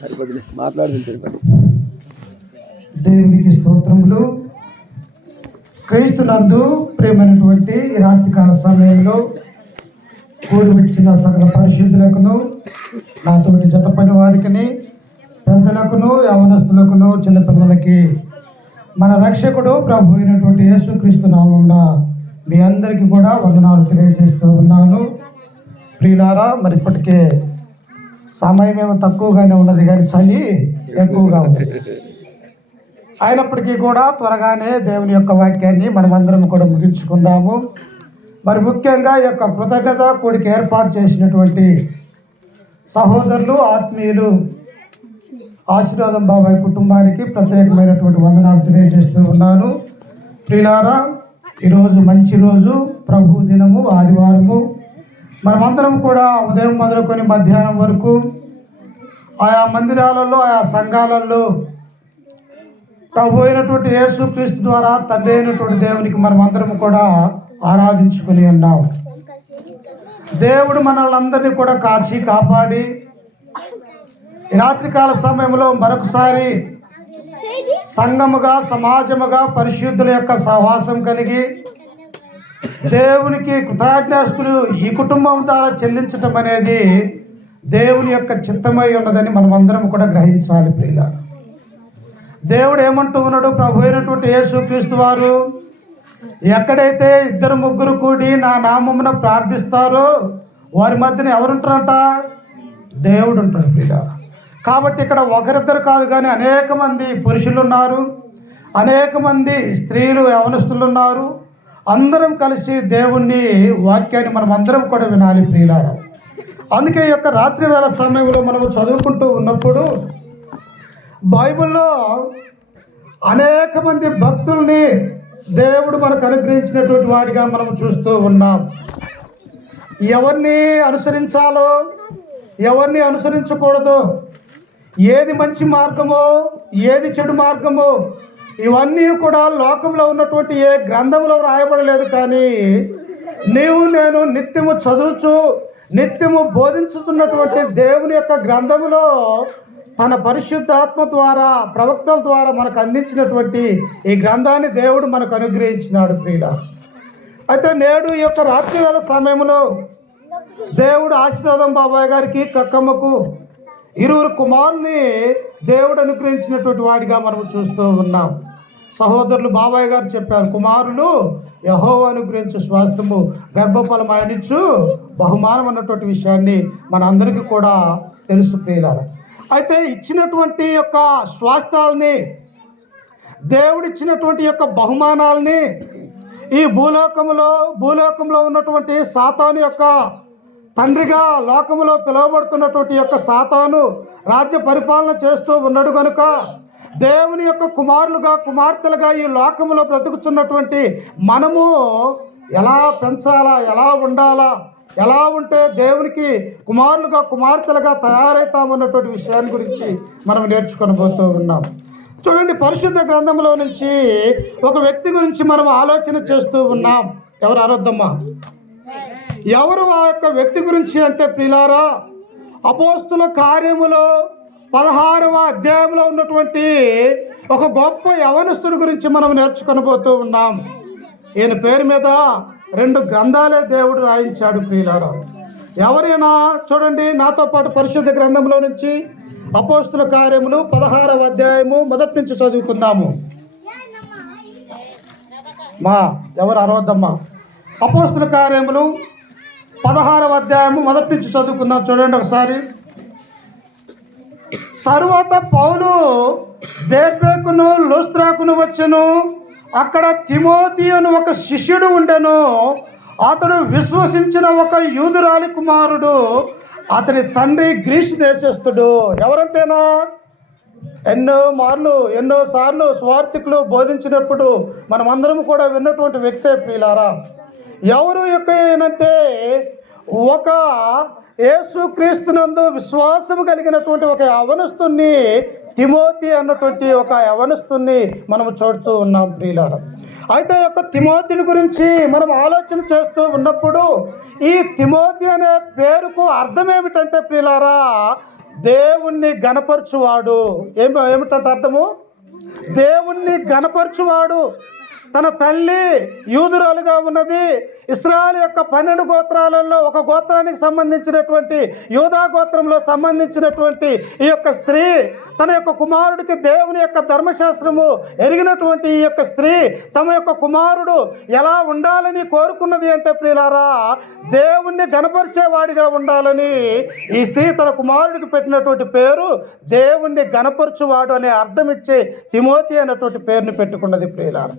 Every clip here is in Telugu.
సరిపడి మాట్లాడుతుంది. దేవునికి స్తోత్రములు. క్రీస్తునందు ప్రేమైనటువంటి రాత్రికాల సమయంలో కూడి వచ్చిన సకల పరిశుద్ధులకును, నాతోటి జత పని వారికి, పెద్దలకును, యవనస్తులకును, చిన్నపిల్లలకి మన రక్షకుడు ప్రభు అయినటువంటి యేసుక్రీస్తు నామమున మీ అందరికీ కూడా వందనాలు తెలియజేస్తూ ఉన్నాను. ప్రియులారా, మరి ఇప్పటికే సమయం ఏమో తక్కువగానే ఉన్నది కానీ చలి ఎక్కువగా ఉంది. అయినప్పటికీ కూడా త్వరగానే దేవుని యొక్క వాక్యాన్ని మనమందరం కూడా ముగించుకుందాము. మరి ముఖ్యంగా ఈ యొక్క కృతజ్ఞత కూడికి ఏర్పాటు చేసినటువంటి సహోదరులు, ఆత్మీయులు ఆశీర్వాదం బాబాయ్ కుటుంబానికి ప్రత్యేకమైనటువంటి వందనాలు తెలియజేస్తూ ఉన్నాను. ప్రియులారా, ఈరోజు మంచి రోజు, ప్రభు దినము, ఆదివారము. మనమందరం కూడా ఉదయం మొదలుకొని మధ్యాహ్నం వరకు ఆయా మందిరాలలో, ఆయా సంఘాలలో ప్రభు అయినటువంటి యేసుక్రీస్తు ద్వారా తండ్రి అయినటువంటి దేవునికి మనమందరం కూడా ఆరాధించుకుని ఉన్నాం. దేవుడు మనల్ని అందరినీ కూడా కాచి కాపాడి ఈ రాత్రికాల సమయంలో మరొకసారి సంఘముగా, సమాజముగా పరిశుద్ధుల యొక్క సహవాసం కలిగి దేవునికి కృతజ్ఞాస్తులు ఈ కుటుంబం ద్వారా చెల్లించటం అనేది దేవుని యొక్క చిత్తమై ఉన్నదని మనమందరం కూడా గ్రహించాలి. ప్రియులారా, దేవుడు ఏమంటూ ఉన్నాడు? ప్రభు అయినటువంటి యేసుక్రీస్తు వారు ఎక్కడైతే 2-3 కూడి నా నామమున ప్రార్థిస్తారో వారి మధ్యన ఎవరుంటారంట? దేవుడు ఉంటారు. ప్రియులారా, కాబట్టి ఇక్కడ ఒకరిద్దరు కాదు కానీ అనేక మంది పురుషులు ఉన్నారు, అనేక మంది స్త్రీలు, యవనస్తులు ఉన్నారు. అందరం కలిసి దేవుణ్ణి వాక్యాన్ని మనం అందరం కూడా వినాలి. ప్రియులారా, అందుకే ఈ యొక్క రాత్రి వేళ సమయంలో మనము చదువుకుంటూ ఉన్నప్పుడు బైబిల్లో అనేక మంది భక్తుల్ని దేవుడు మనకు అనుగ్రహించినటువంటి వాడిగా మనం చూస్తూ ఉన్నాం. ఎవరిని అనుసరించాలో, ఎవరిని అనుసరించకూడదో, ఏది మంచి మార్గమో, ఏది చెడు మార్గమో, ఇవన్నీ కూడా లోకంలో ఉన్నటువంటి ఏ గ్రంథంలో రాయబడలేదు. కానీ నీవు నేను నిత్యము చదువుచు, నిత్యము బోధించుతున్నటువంటి దేవుని యొక్క గ్రంథములో తన పరిశుద్ధాత్మ ద్వారా, ప్రవక్తల ద్వారా మనకు అందించినటువంటి ఈ గ్రంథాన్ని దేవుడు మనకు అనుగ్రహించినాడు. ప్రియుడా, అయితే నేడు ఈ యొక్క రాత్రి వేళ సమయంలో దేవుడు ఆశీర్వాదం బాబాయ్ గారికి, కక్కమ్మకు 2 కుమారుల్ని దేవుడు అనుగ్రహించినటువంటి వాడిగా మనం చూస్తూ ఉన్నాం. సహోదరులు బాబాయ్ గారు చెప్పారు, కుమారులు యెహోవా అనుగ్రహించు స్వాస్థ్యము, గర్భఫలం ఆయనిచ్చు బహుమానం అన్నటువంటి విషయాన్ని మనందరికీ కూడా తెలుసు. ప్రియులారా, అయితే ఇచ్చినటువంటి యొక్క స్వాస్థ్యాలని, దేవుడిచ్చినటువంటి యొక్క బహుమానాలని ఈ భూలోకంలో ఉన్నటువంటి సాతాను యొక్క తండ్రిగా లోకములో పిలువబడుతున్నటువంటి యొక్క సాతాను రాజ్య పరిపాలన చేస్తూ ఉన్నాడు కనుక దేవుని యొక్క కుమారులుగా, కుమార్తెలుగా ఈ లోకములో బ్రతుకుతున్నటువంటి మనము ఎలా పెంచాలా, ఎలా ఉండాలా, ఎలా ఉంటే దేవునికి కుమారులుగా, కుమార్తెలుగా తయారవుతామన్నటువంటి విషయాన్ని గురించి మనం నేర్చుకొనబోతూ ఉన్నాం. చూడండి, పరిశుద్ధ గ్రంథంలో నుంచి ఒక వ్యక్తి గురించి మనం ఆలోచన చేస్తూ ఉన్నాం. ఎవరు అరొద్దమ్మా? ఎవరు ఆ యొక్క వ్యక్తి గురించి అంటే, ప్రియులారా, అపోస్తుల కార్యములో 16వ అధ్యాయంలో ఉన్నటువంటి ఒక గొప్ప యవనస్తుడి గురించి మనం నేర్చుకొనబోతూ ఉన్నాం. ఈయన పేరు మీద 2 గ్రంథాలే దేవుడు రాయించాడు. ప్రియులారా, ఎవరైనా చూడండి నాతో పాటు పరిశుద్ధ గ్రంథంలో నుంచి అపోస్తుల కార్యములు 16వ అధ్యాయము మొదటి నుంచి చదువుకుందాము. ఎవరు అరవద్దమ్మా? అపోస్తుల కార్యములు 16వ అధ్యాయము మొదటి నుంచి చదువుకుందాం. చూడండి ఒకసారి. తరువాత పౌలు దెర్బేకును లుస్త్రాకును వచ్చెను. అక్కడ తిమోతి అని ఒక శిష్యుడు ఉండెను. అతడు విశ్వసించిన ఒక యూదురాలి కుమారుడు. అతని తండ్రి గ్రీసు దేశస్థుడు. ఎవరంటేనా ఎన్నోసార్లు స్వార్థికులు బోధించినప్పుడు మనమందరం కూడా విన్నటువంటి వ్యక్తే. ప్రియులారా, ఎవరు యొక్క ఏంటంటే ఒక యేసుక్రీస్తునందు విశ్వాసము కలిగినటువంటి ఒక యవనస్తుని, తిమోతి అన్నటువంటి ఒక యవనస్తుని మనం చూస్తూ ఉన్నాం. ప్రియులారా, అయితే యొక్క తిమోతిని గురించి మనం ఆలోచన చేస్తూ ఉన్నప్పుడు ఈ తిమోతి అనే పేరుకు అర్థం ఏమిటంటే ప్రియులారా, దేవుణ్ణి గణపరచువాడు. ఏమిటంటే అర్థము, దేవుణ్ణి గణపరచువాడు. తన తల్లి యూదురాలుగా ఉన్నది. ఇశ్రాయేలు యొక్క 12 గోత్రాలలో ఒక గోత్రానికి సంబంధించినటువంటి యూదా గోత్రంలో సంబంధించినటువంటి ఈ యొక్క స్త్రీ తన యొక్క కుమారుడికి దేవుని యొక్క ధర్మశాస్త్రము ఎరిగినటువంటి ఈ యొక్క స్త్రీ తమ యొక్క కుమారుడు ఎలా ఉండాలని కోరుకున్నది అంటే ప్రియులారా, దేవుణ్ణి గణపరిచేవాడిగా ఉండాలని ఈ స్త్రీ తన కుమారుడికి పెట్టినటువంటి పేరు దేవుణ్ణి గణపరచువాడు అనే అర్థం ఇచ్చే తిమోతి అనేటువంటి పేరుని పెట్టుకున్నది ప్రియులారా.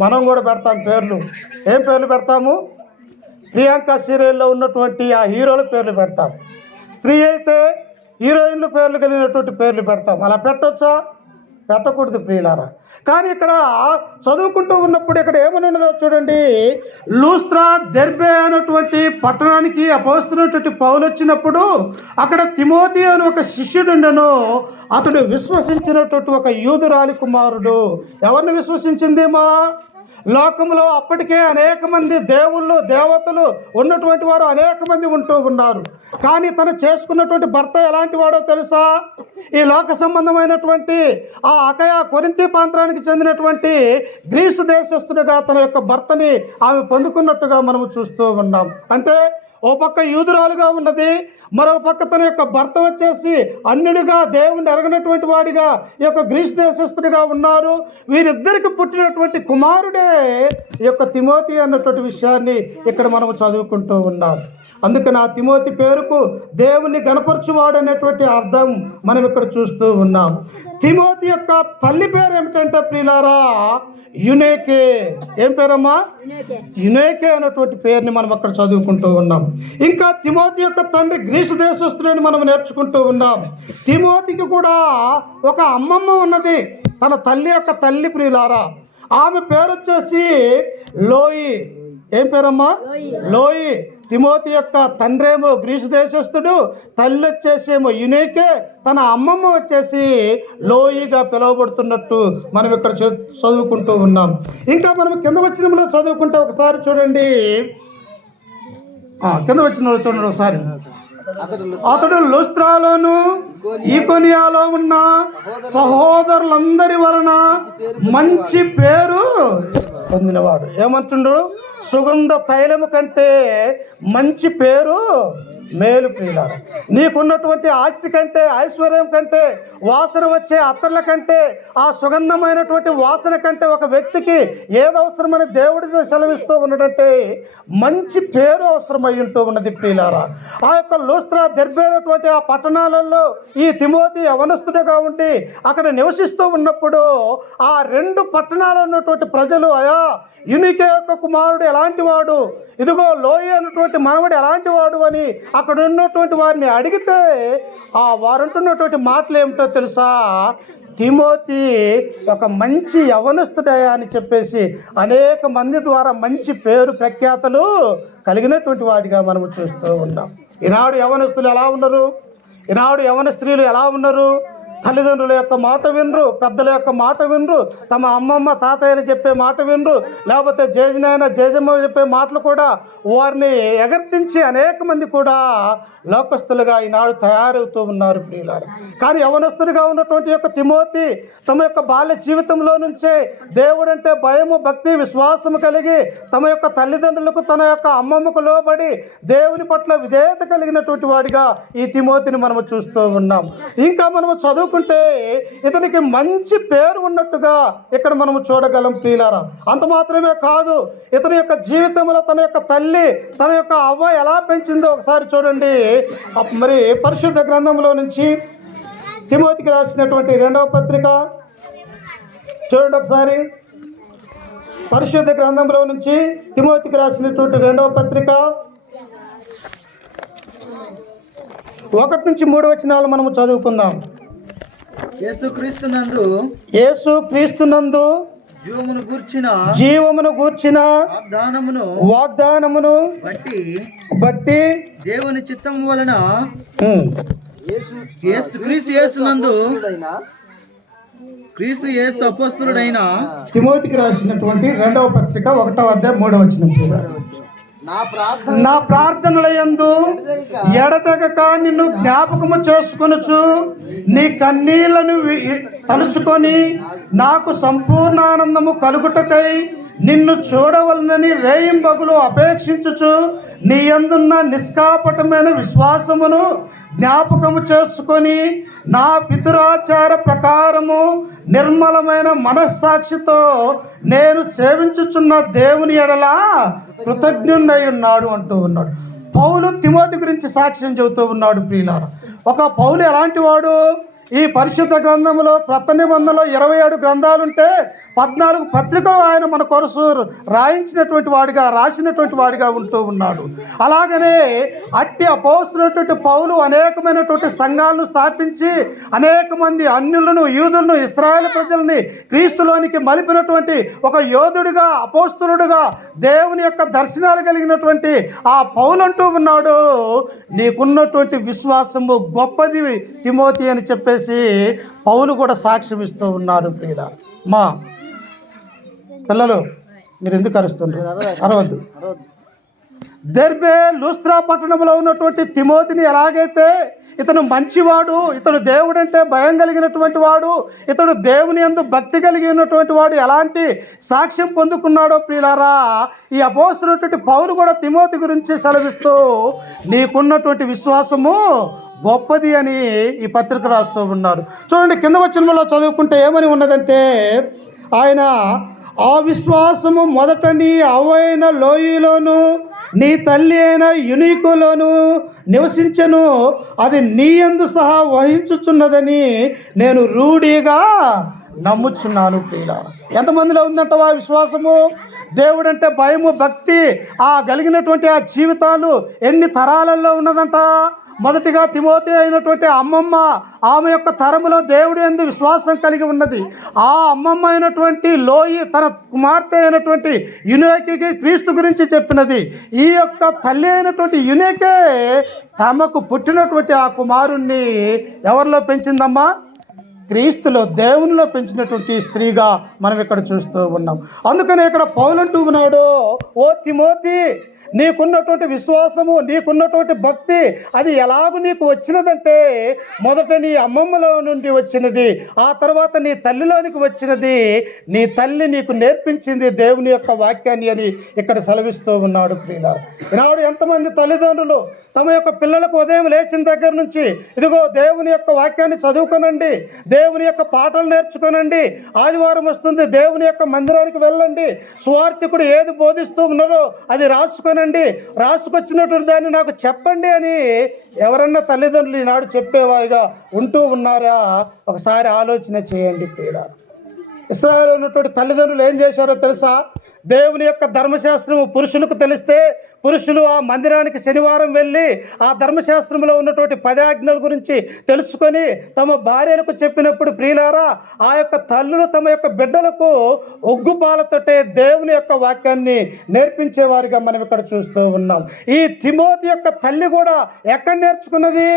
మనం కూడా పెడతాం పేర్లు. ఏం పేర్లు పెడతాము? ప్రియాంక సీరియల్లో ఉన్నటువంటి ఆ హీరోల పేర్లు పెడతాం. స్త్రీ అయితే హీరోయిన్లు పేర్లు కలిగినటువంటి పేర్లు పెడతాం. అలా పెట్టొచ్చా? పెట్టకూడదు ప్రియులారా. కానీ ఇక్కడ చదువుకుంటూ ఉన్నప్పుడు ఇక్కడ ఏమని ఉన్నదో చూడండి. లూస్త్రా, దెర్బే అనేటువంటి పట్టణానికి అపోస్తున్నటువంటి పౌలు వచ్చినప్పుడు అక్కడ తిమోతి అని ఒక శిష్యుడు ఉండెను. అతడు విశ్వసించినటువంటి ఒక యూదురాలి కుమారుడు. ఎవరిని విశ్వసించిందేమా? లోకంలో అప్పటికే అనేక మంది దేవుళ్ళు దేవతలు ఉన్నటువంటి వారు అనేక మంది ఉంటూ ఉన్నారు. కానీ తను చేసుకున్నటువంటి భర్త ఎలాంటి వాడో తెలుసా? ఈ లోక సంబంధమైనటువంటి ఆ అకయ కొరింథీ ప్రాంతానికి చెందినటువంటి గ్రీసు దేశస్థుడిగా తన యొక్క భర్తని ఆమె పొందుకున్నట్టుగా మనము చూస్తూ ఉన్నాం. అంటే ఓ పక్క యూదురాలుగా ఉన్నది, మరో పక్క తన యొక్క భర్త వచ్చేసి అన్యుడిగా దేవుణ్ణి ఎరగనటువంటి వాడిగా ఈ యొక్క గ్రీసు దేశస్థుడిగా ఉన్నారు. వీరిద్దరికి పుట్టినటువంటి కుమారుడే ఈ యొక్క తిమోతి అన్నటువంటి విషయాన్ని ఇక్కడ మనం చదువుకుంటూ ఉన్నాం. అందుకని ఆ తిమోతి పేరుకు దేవుణ్ణి గణపరచువాడు అనేటువంటి అర్థం మనం ఇక్కడ చూస్తూ ఉన్నాం. తిమోతి యొక్క తల్లి పేరు ఏమిటంటే ప్రియులారా, యునేకే. ఏం పేరమ్మా? యునేకే అనేటువంటి పేరుని మనం అక్కడ చదువుకుంటూ ఉన్నాం. ఇంకా తిమోతి యొక్క తండ్రి గ్రీసు దేశస్తులని మనం నేర్చుకుంటూ ఉన్నాం. తిమోతికి కూడా ఒక అమ్మమ్మ ఉన్నది, తన తల్లి యొక్క తల్లి ప్రియులారా. ఆమె పేరు వచ్చేసి లోయి. ఏం పేరమ్మా? లోయి. తిమోతి యొక్క తండ్రేమో గ్రీసు దేశస్థుడు, తల్లి వచ్చేసేమో యునేకే, తన అమ్మమ్మ వచ్చేసి లోయిగా పిలువబడుతున్నట్టు మనం ఇక్కడ చదువుకుంటూ ఉన్నాం. ఇంకా మనం కింద వచనంలో చదువుకుంటే ఒకసారి చూడండి. కింద వచనంలో చూడండి ఒకసారి. అతడు లుస్త్రాలోను ఈకొనియాలో ఉన్న సహోదరులందరి వలన మంచి పేరు పొందినవాడు. ఏమంటుండ్రు? సుగంధ తైలము కంటే మంచి పేరు మేలు ప్రియులారా. నీకున్నటువంటి ఆస్తి కంటే, ఐశ్వర్యం కంటే, వాసన వచ్చే అత్తర్ల కంటే, ఆ సుగంధమైనటువంటి వాసన కంటే ఒక వ్యక్తికి ఏది అవసరమని దేవుడితో సెలవిస్తూ ఉన్నదంటే మంచి పేరు అవసరమై ఉంటూ ఉన్నది ప్రియులారా. ఆ యొక్క లూస్త్రా, దెర్బేనటువంటి ఆ పట్టణాలలో ఈ తిమోతి యవనస్తుడిగా ఉండి అక్కడ నివసిస్తూ ఉన్నప్పుడు ఆ 2 పట్టణాలు ఉన్నటువంటి ప్రజలు, అయా యునికే యొక్క కుమారుడు ఎలాంటి వాడు, ఇదిగో లోయి అన్నటువంటి మనవడు ఎలాంటి వాడు అని అక్కడ ఉన్నటువంటి వారిని అడిగితే వారంటున్నటువంటి మాటలు ఏమిటో తెలుసా? తిమోతి ఒక మంచి యవనస్తుడయా అని చెప్పేసి అనేక మంది ద్వారా మంచి పేరు ప్రఖ్యాతలు కలిగినటువంటి వాడిగా మనము చూస్తూ ఉన్నాం. ఈనాడు యవనస్తులు ఎలా ఉన్నారు? ఈనాడు యవన స్త్రీలు ఎలా ఉన్నారు? తల్లిదండ్రుల యొక్క మాట వినరు, పెద్దల యొక్క మాట వినరు, తమ అమ్మమ్మ తాతయ్యలు చెప్పే మాట వినరు, లేకపోతే జేజనాయన జేజమ్మ చెప్పే మాటలు కూడా వారిని ఎగర్తించి అనేక మంది కూడా లోకస్తులుగా ఈనాడు తయారవుతూ ఉన్నారు ప్రియులారా. కానీ యవనస్తుడిగా ఉన్నటువంటి యొక్క తిమోతి తమ యొక్క బాల్య జీవితంలో నుంచే దేవుడంటే భయము, భక్తి, విశ్వాసము కలిగి తమ యొక్క తల్లిదండ్రులకు, తన యొక్క అమ్మమ్మకు లోబడి దేవుని పట్ల విధేయత కలిగినటువంటి వాడిగా ఈ తిమోతిని మనము చూస్తూ ఉన్నాం. ఇంకా మనము చదువుకుంటే ఇతనికి మంచి పేరు ఉన్నట్టుగా ఇక్కడ మనము చూడగలం ప్రియులారా. అంత మాత్రమే కాదు, ఇతని యొక్క జీవితంలో తన యొక్క తల్లి, తన యొక్క అవ్వ ఎలా పెంచిందో ఒకసారి చూడండి. మరి పరిశుద్ధ గ్రంథంలో నుంచి తిమోతికి రాసినటువంటి 2వ పత్రిక చూడండి ఒకసారి. పరిశుద్ధ గ్రంథంలో నుంచి తిమోతికి రాసినటువంటి 2వ పత్రిక 1 నుంచి 3 వచనాలు మనము చదువుకుందాం. యేసుక్రీస్తునందు జీవమును గూర్చిన వాగ్దానమును బట్టి దేవుని చిత్తము వలన క్రీస్తు యేసు అపోస్తలుడైన తిమోతికి రాసినటువంటి 2వ పత్రిక 1వ అధ్యాయం 3వ వచనం. నా ప్రార్థనలయందు ఎడతెగక నిన్ను జ్ఞాపకము చేసుకొనుచు నీ కన్నీళ్లను తలుచుకొని నాకు సంపూర్ణ ఆనందము కలుగుటకై నిన్ను చూడవలనని రేయింబగులు అపేక్షించుచు నీ యందున్న నిష్కాపటమైన విశ్వాసమును జ్ఞాపకము చేసుకొని నా పితరాచార ప్రకారము నిర్మలమైన మనస్సాక్షితో నేను సేవించుచున్న దేవుని ఎడల కృతజ్ఞుడై ఉన్నాడు అంటూ ఉన్నాడు. పౌలు తిమోతి గురించి సాక్ష్యం చెబుతూ ఉన్నాడు. ప్రియులారా, ఒక పౌలు ఎలాంటి వాడు? ఈ పరిశుద్ధ గ్రంథంలో క్రొత్త నిబంధనలో 27 గ్రంథాలుంటే 14 పత్రికలు ఆయన మన కొరకు రాయించినటువంటి వాడిగా, రాసినటువంటి వాడిగా ఉంటూ ఉన్నాడు. అలాగనే అట్టి అపోస్తులైనటువంటి పౌలు అనేకమైనటువంటి సంఘాలను స్థాపించి అనేక మంది అన్యులను, యూదులను, ఇశ్రాయేలు ప్రజల్ని క్రీస్తులోనికి మలిపినటువంటి ఒక యోధుడిగా, అపోస్తులుడుగా, దేవుని యొక్క దర్శనాలు కలిగినటువంటి ఆ పౌలు అంటూ ఉన్నాడు, నీకున్నటువంటి విశ్వాసము గొప్పది తిమోతి అని చెప్పేసి పౌలు కూడా సాక్ష్యం ఇస్తూ ఉన్నారు. ప్రియుల మా పిల్లలు, మీరు ఎందుకు అరుస్తున్నారు? అరవద్దు. దెర్బే లూస్త్రా పట్టణంలో ఉన్నటువంటి తిమోతిని ఎలాగైతే ఇతను మంచివాడు, ఇతడు దేవుడంటే భయం కలిగినటువంటి వాడు, ఇతడు దేవుని యందు భక్తి కలిగి ఉన్నటువంటి వాడు ఎలాంటి సాక్ష్యం పొందుకున్నాడో ప్రియులారా, ఈ అపోస్తలుడైనటువంటి పౌలు కూడా తిమోతి గురించి సెలవిస్తూ నీకున్నటువంటి విశ్వాసము గొప్పది అని ఈ పత్రిక రాస్తూ ఉన్నారు. చూడండి, కింద వచనంలో చదువుకుంటే ఏమని ఉన్నదంటే, ఆయన ఆ విశ్వాసము మొదట నీ అవ్వైన లోయలోను నీ తల్లి అయిన యునీకులోను నివసించెను, అది నీ యందు సహా వహించుచున్నదని నేను రూఢిగా నమ్ముచున్నాను. ప్రియులారా, ఎంతమందిలో ఉందంటవా విశ్వాసము? దేవుడంటే భయము, భక్తి ఆ కలిగినటువంటి ఆ జీవితాలు ఎన్ని తరాలలో ఉన్నదంట. మొదటిగా తిమోతి అయినటువంటి అమ్మమ్మ, ఆమె యొక్క తరములో దేవుడి యందు విశ్వాసం కలిగి ఉన్నది. ఆ అమ్మమ్మ అయినటువంటి లోయి తన కుమార్తె అయినటువంటి యునేకికి క్రీస్తు గురించి చెప్పినది. ఈ యొక్క తల్లి అయినటువంటి యునేకే తమకు పుట్టినటువంటి ఆ కుమారుణ్ణి ఎవరిలో పెంచిందమ్మా? క్రీస్తులో, దేవునిలో పెంచినటువంటి స్త్రీగా మనం ఇక్కడ చూస్తూ ఉన్నాం. అందుకని ఇక్కడ పౌలు అంటూ ఉన్నాడు, ఓ తిమోతి, నీకున్నటువంటి విశ్వాసము, నీకున్నటువంటి భక్తి అది ఎలాగూ నీకు వచ్చినదంటే మొదట నీ అమ్మమ్మలో నుండి వచ్చినది, ఆ తర్వాత నీ తల్లిలోనికి వచ్చినది. నీ తల్లి నీకు నేర్పించింది దేవుని యొక్క వాక్యాన్ని అని ఇక్కడ సెలవిస్తూ ఉన్నాడు. ప్రియులారా, ఈనాడు ఎంతమంది తల్లిదండ్రులు తమ యొక్క పిల్లలకు ఉదయం లేచిన దగ్గర నుంచి ఇదిగో దేవుని యొక్క వాక్యాన్ని చదువుకోనండి, దేవుని యొక్క పాటలు నేర్చుకోనండి, ఆదివారం వస్తుంది దేవుని యొక్క మందిరానికి వెళ్ళండి, సువార్థికుడు ఏది బోధిస్తూ ఉన్నారో అది రాసుకొనండి, రాసుకొచ్చినటువంటి దాన్ని నాకు చెప్పండి అని ఎవరన్నా తల్లిదండ్రులు ఈనాడు చెప్పేవారుగా ఉంటూ ఉన్నారా? ఒకసారి ఆలోచన చేయండి. ప్రియులారా, ఇశ్రాయేలు ఉన్నటువంటి తల్లిదండ్రులు ఏం చేశారో తెలుసా? దేవుని యొక్క ధర్మశాస్త్రము పురుషులకు తెలిస్తే పురుషులు ఆ మందిరానికి శనివారం వెళ్ళి ఆ ధర్మశాస్త్రంలో ఉన్నటువంటి 10 ఆజ్ఞల గురించి తెలుసుకొని తమ భార్యలకు చెప్పినప్పుడు ప్రియులారా, ఆ యొక్క తల్లులు తమ యొక్క బిడ్డలకు ఒగ్గుపాలతోటే దేవుని యొక్క వాక్యాన్ని నేర్పించేవారిగా మనం ఇక్కడ చూస్తూ ఉన్నాం. ఈ తిమోతి యొక్క తల్లి కూడా ఎక్కడ నేర్చుకున్నది?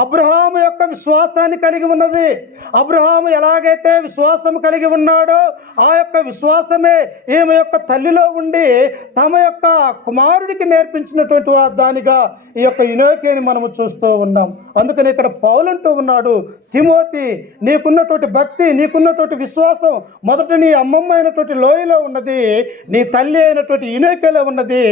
అబ్రహాము యొక్క విశ్వాసాన్ని కలిగి ఉన్నది. అబ్రహాము ఎలాగైతే విశ్వాసం కలిగి ఉన్నాడో ఆ యొక్క విశ్వాసమే ఈమె యొక్క తల్లిలో ఉండి తమ యొక్క కుమారుడికి నేర్పించినటువంటి దానిగా ఈ యొక్క యునోకేని మనము చూస్తూ ఉన్నాం. అందుకని ఇక్కడ పౌలు అంటూ ఉన్నాడు, తిమోతి, నీకున్నటువంటి భక్తి, నీకున్నటువంటి విశ్వాసం మొదట నీ అమ్మమ్మ అయినటువంటి లోయలో ఉన్నది, నీ తల్లి అయినటువంటి యునోకేలో ఉన్నది,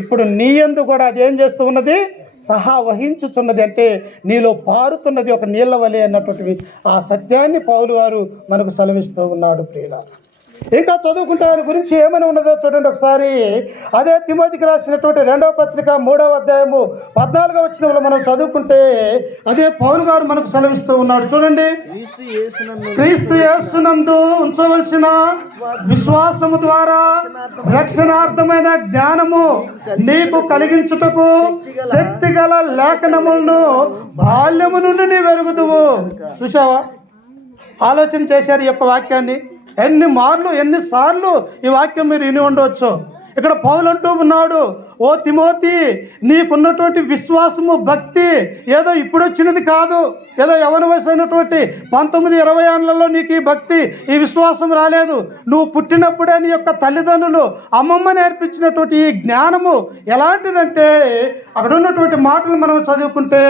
ఇప్పుడు నీ యందు కూడా అది ఏం చేస్తూ ఉన్నది? సహా వహించుచున్నది. అంటే నీలో పారుతున్నది ఒక నీళ్ల వలె అన్నటువంటి ఆ సత్యాన్ని పౌలు గారు మనకు సెలవిస్తూ ఉన్నాడు. ప్రియులారా, ఇంకా చదువుకుంటే ఆయన గురించి ఏమని ఉన్నదో చూడండి ఒకసారి. అదే తిమోతికి రాసినటువంటి 2వ పత్రిక 3వ అధ్యాయము 14వ వచనంలో మనం చదువుకుంటే అదే పౌలు గారు మనకు సెలవిస్తూ ఉన్నాడు. చూడండి, క్రీస్తు యేసునందు ఉంచవలసిన విశ్వాసము ద్వారా రక్షణార్థమైన జ్ఞానము నీకు కలిగించుటకు శక్తి గల లేఖనములను బాల్యము నుండి నీ వెరుగుదువు. చూసావా? ఆలోచన చేశారు ఈ యొక్క వాక్యాన్ని. ఎన్నిసార్లు ఈ వాక్యం మీరు విని ఉండవచ్చు. ఇక్కడ పౌలు అంటూ ఉన్నాడు, ఓ తిమోతి, నీకున్నటువంటి విశ్వాసము, భక్తి ఏదో ఇప్పుడు వచ్చినది కాదు. ఏదో యవన వయసు అయినటువంటి 19-20 ఏళ్లలో నీకు ఈ భక్తి, ఈ విశ్వాసం రాలేదు. నువ్వు పుట్టినప్పుడే నీ యొక్క తల్లిదండ్రులు, అమ్మమ్మ నేర్పించినటువంటి ఈ జ్ఞానము ఎలాంటిదంటే, అక్కడ ఉన్నటువంటి మాటలు మనం చదువుకుంటే,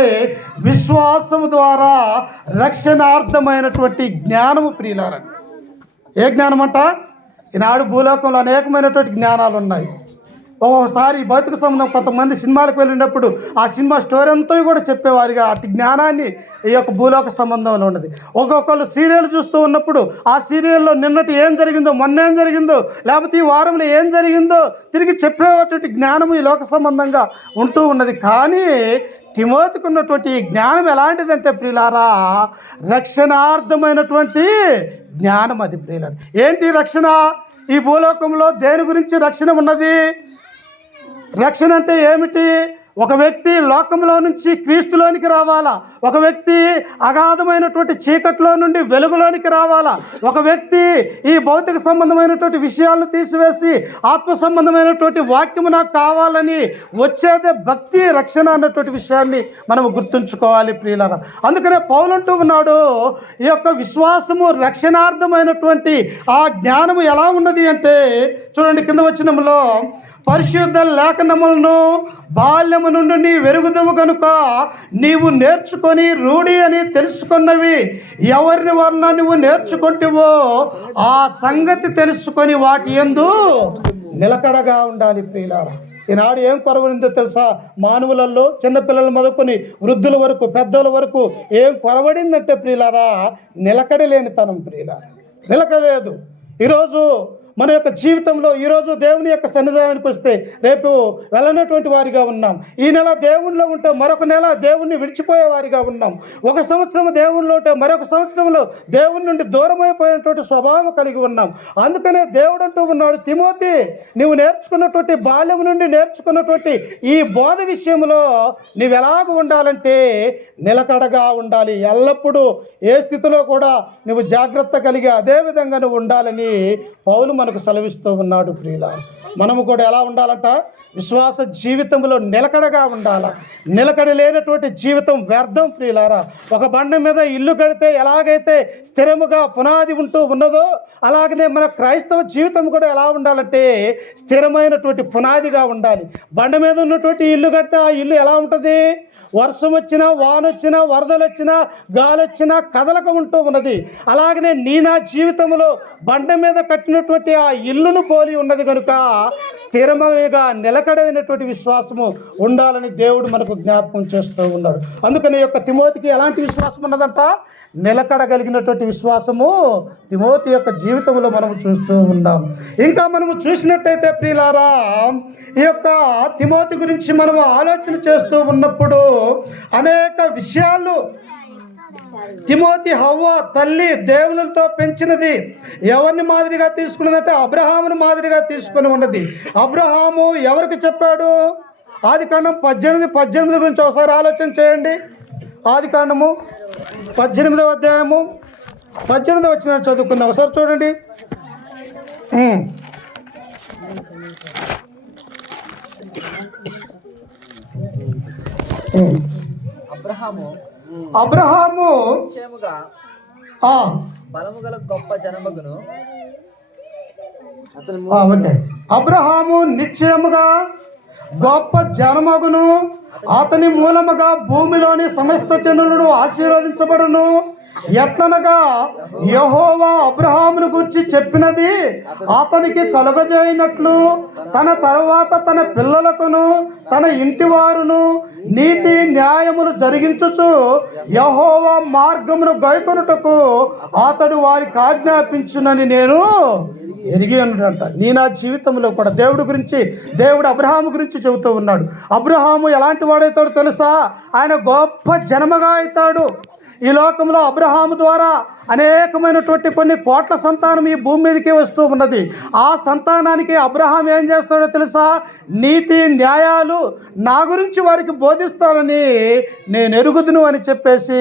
విశ్వాసము ద్వారా రక్షణార్థమైనటువంటి జ్ఞానము ప్రియులారా. ఏ జ్ఞానం అంట? ఈనాడు భూలోకంలో అనేకమైనటువంటి జ్ఞానాలు ఉన్నాయి. ఒక్కొక్కసారి భౌతిక సంబంధం కొంతమంది సినిమాలకు వెళ్ళినప్పుడు ఆ సినిమా స్టోరీ అంతా కూడా చెప్పేవారిగా అటు జ్ఞానాన్ని ఈ యొక్క భూలోక సంబంధంలో ఉన్నది. ఒక్కొక్కరు సీరియల్ చూస్తూ ఉన్నప్పుడు ఆ సీరియల్లో నిన్నటి ఏం జరిగిందో, మొన్న ఏం జరిగిందో, లేకపోతే ఈ వారంలో ఏం జరిగిందో తిరిగి చెప్పేటువంటి జ్ఞానం ఈ లోక సంబంధంగా ఉంటూ ఉన్నది. కానీ తిమోతికి ఉన్నటువంటి జ్ఞానం ఎలాంటిదంటే ప్రియులారా, రక్షణార్థమైనటువంటి జ్ఞానం అది ప్రియులారా. ఏంటి రక్షణ? ఈ భూలోకంలో దేని గురించి రక్షణ ఉన్నది? రక్షణ అంటే ఏమిటి? ఒక వ్యక్తి లోకంలో నుంచి క్రీస్తులోనికి రావాలా, ఒక వ్యక్తి అగాధమైనటువంటి చీకట్లో నుండి వెలుగులోనికి రావాలా, ఒక వ్యక్తి ఈ భౌతిక సంబంధమైనటువంటి విషయాలను తీసివేసి ఆత్మ సంబంధమైనటువంటి వాక్యము నాకు కావాలని వచ్చేదే భక్తి, రక్షణ అన్నటువంటి విషయాన్ని మనం గుర్తుంచుకోవాలి ప్రియులారా. అందుకనే పౌలు అంటూ ఉన్నాడు, ఈ యొక్క విశ్వాసము రక్షణార్థమైనటువంటి ఆ జ్ఞానము ఎలా ఉన్నది అంటే, చూడండి కింద వచనములో, పరిశుద్ధ లేఖనములను బాల్యము నుండి నీ వెరుగుదవు కనుక నీవు నేర్చుకొని రూఢి అని తెలుసుకున్నవి ఎవరిని వలన నువ్వు నేర్చుకుంటావో ఆ సంగతి తెలుసుకొని వాటి యందు నిలకడగా ఉండాలి ప్రియులారా. ఈనాడు ఏం కొరవ ఉందో తెలుసా? మానవులలో చిన్నపిల్లలు మొదలుకొని వృద్ధుల వరకు, పెద్దల వరకు ఏం కొరవడిందంటే ప్రియులారా, నిలకడ లేనితనం ప్రియులారా. నిలకడలేదు. ఈరోజు మన యొక్క జీవితంలో ఈరోజు దేవుని యొక్క సన్నిధానానికి వస్తే రేపు వెళ్ళనటువంటి వారిగా ఉన్నాం. ఈ నెల దేవునిలో ఉంటే మరొక నెల దేవుణ్ణి విడిచిపోయే వారిగా ఉన్నాం. ఒక సంవత్సరం దేవునిలో ఉంటే మరొక సంవత్సరంలో దేవుని నుండి దూరం అయిపోయినటువంటి స్వభావం కలిగి ఉన్నాం. అందుకనే దేవుడు అంటూ ఉన్నాడు, తిమోతి, నువ్వు నేర్చుకున్నటువంటి బాల్యం నుండి నేర్చుకున్నటువంటి ఈ బోధ విషయంలో నువ్వు ఎలాగ ఉండాలంటే నిలకడగా ఉండాలి. ఎల్లప్పుడూ ఏ స్థితిలో కూడా నువ్వు జాగ్రత్త కలిగి అదే విధంగా నువ్వు ఉండాలని పౌలు మనకు సెలవిస్తూ ఉన్నాడు ప్రియులారా. మనము కూడా ఎలా ఉండాలంట? విశ్వాస జీవితంలో నిలకడగా ఉండాలి. నిలకడ లేనటువంటి జీవితం వ్యర్థం ప్రియులారా. ఒక బండ మీద ఇల్లు కడితే ఎలాగైతే స్థిరముగా పునాది ఉంటూ ఉన్నదో, అలాగనే మన క్రైస్తవ జీవితం కూడా ఎలా ఉండాలంటే స్థిరమైనటువంటి పునాదిగా ఉండాలి. బండ మీద ఉన్నటువంటి ఇల్లు కడితే ఆ ఇల్లు ఎలా ఉంటుంది? వర్షం వచ్చినా, వాన వచ్చినా, వరదలు వచ్చినా, గాలి వచ్చినా కదలక ఉంటూ ఉన్నది. అలాగనే నా జీవితంలో బండ మీద కట్టినటువంటి ఆ ఇల్లును పోలి ఉన్నది కనుక స్థిరముగా నిలకడైనటువంటి విశ్వాసము ఉండాలని దేవుడు మనకు జ్ఞాపకం చేస్తూ ఉన్నాడు. అందుకని యొక్క తిమోతికి ఎలాంటి విశ్వాసం ఉన్నదంట? నిలకడగలిగినటువంటి విశ్వాసము తిమోతి యొక్క జీవితంలో మనము చూస్తూ ఉన్నాం. ఇంకా మనము చూసినట్టయితే ప్రియులారా, ఈ యొక్క తిమోతి గురించి మనము ఆలోచన చేస్తూ ఉన్నప్పుడు అనేక విషయాలు, తిమోతి హవ్వ తల్లి దేవునితో పెంచినది ఎవరిని మాదిరిగా తీసుకున్నదంటే అబ్రహాముని మాదిరిగా తీసుకుని ఉన్నది. అబ్రహాము ఎవరికి చెప్పాడు? ఆదికాండం 18 గురించి ఒకసారి ఆలోచన చేయండి. ఆదికాండము 18వ అధ్యాయము 18వ వచనం చదువుకుందాం. ఒకసారి చూడండి. అబ్రహాము బలము గల గొప్ప జనమగును. అబ్రహాము నిశ్చయముగా గొప్ప జనమగును, అతని మూలముగా భూమిలోని సమస్త జనులను ఆశీర్వదించబడును. ఎట్లనగా యెహోవా అబ్రహామును గురించి చెప్పినది అతనికి కలుగజేయనట్లు తన తరువాత తన పిల్లలకును తన ఇంటి వారును నీతి న్యాయములు జరిగించుచు యెహోవా మార్గమును గైకొనుటకు అతడు వారికి ఆజ్ఞాపించునని నేను ఎరిగి ఉన్నాడంట. నా జీవితంలో కూడా దేవుడి గురించి, దేవుడు అబ్రహాము గురించి చెబుతూ ఉన్నాడు. అబ్రహాము ఎలాంటి వాడవుతాడు తెలుసా? ఆయన గొప్ప జనముగా అవుతాడు. ఈ లోకంలో అబ్రహాము ద్వారా అనేకమైనటువంటి కొన్ని కోట్ల సంతానం ఈ భూమి మీదకి వస్తూ ఉన్నది. ఆ సంతానానికి అబ్రహాం ఏం చేస్తాడో తెలుసా? నీతి న్యాయాలు నా గురించి వారికి బోధిస్తానని నేను ఎరుగుదును అని చెప్పేసి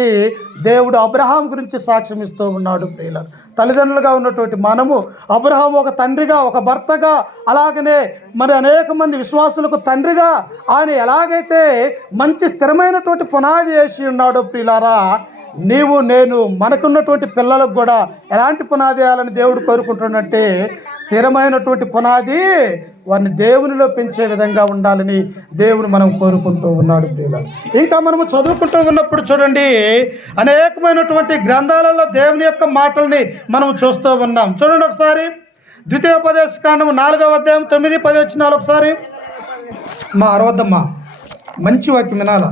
దేవుడు అబ్రహాం గురించి సాక్ష్యం ఇస్తూ ఉన్నాడు. ప్రియులారా, తల్లిదండ్రులుగా ఉన్నటువంటి మనము అబ్రహాం ఒక తండ్రిగా, ఒక భర్తగా, అలాగనే మరి అనేక మంది విశ్వాసులకు తండ్రిగా ఆయన ఎలాగైతే మంచి స్థిరమైనటువంటి పునాది వేసి ఉన్నాడో ప్రియులారా, నీవు నేను మనకున్నటువంటి పిల్లలకు కూడా ఎలాంటి పునాది వేయాలని దేవుడు కోరుకుంటున్నట్టే స్థిరమైనటువంటి పునాది వారిని దేవునిలో పెంచే విధంగా ఉండాలని దేవుడు మనం కోరుకుంటూ ఉన్నాడు. ప్రియులారా, ఇంకా మనము చదువుకుంటూ ఉన్నప్పుడు చూడండి, అనేకమైనటువంటి గ్రంథాలలో దేవుని యొక్క మాటల్ని మనం చూస్తూ ఉన్నాం. చూడండి ఒకసారి ద్వితీయోపదేశకాండము 4వ అధ్యాయం 9-10 వచనాలు ఒకసారి మా అరవద్దమ్మా, మంచి వాక్యం వినాల.